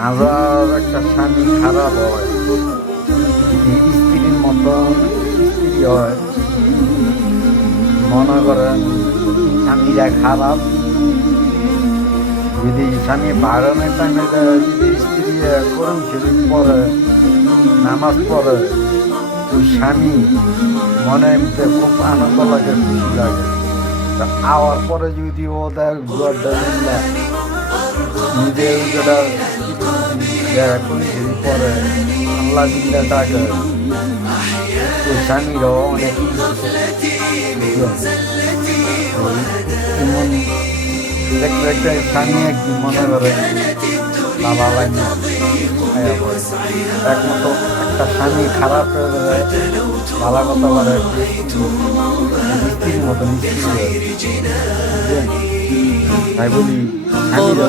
হাজার একটা স্বামী খারাপ হয়, যদি স্ত্রীর মতন স্ত্রী হয়, মনে করেন স্বামীরা খারাপ, যদি স্বামী বারণের টাইমে যদি স্ত্রী করুন শরীর পড়ে, নামাজ পড়ে, ওই স্বামী মনের মধ্যে খুব আনন্দ লাগে, খুশি লাগে। তা আওয়ার পরে যদি ও তার ঘরটা নিজে যেটা করে শরীর পড়ে, আল্লাহ দিল্লা ডাকে, ওই স্বামীরাও অনেক এমন দেখতে একটা স্বামী একদিন মনে করে বাবা লাগে একমাত্র একটা স্বামী খারাপ হয়ে যায়, ভালো কথা বলে স্ত্রীর মতন স্ত্রী হয়। তাই বলি স্বামীরা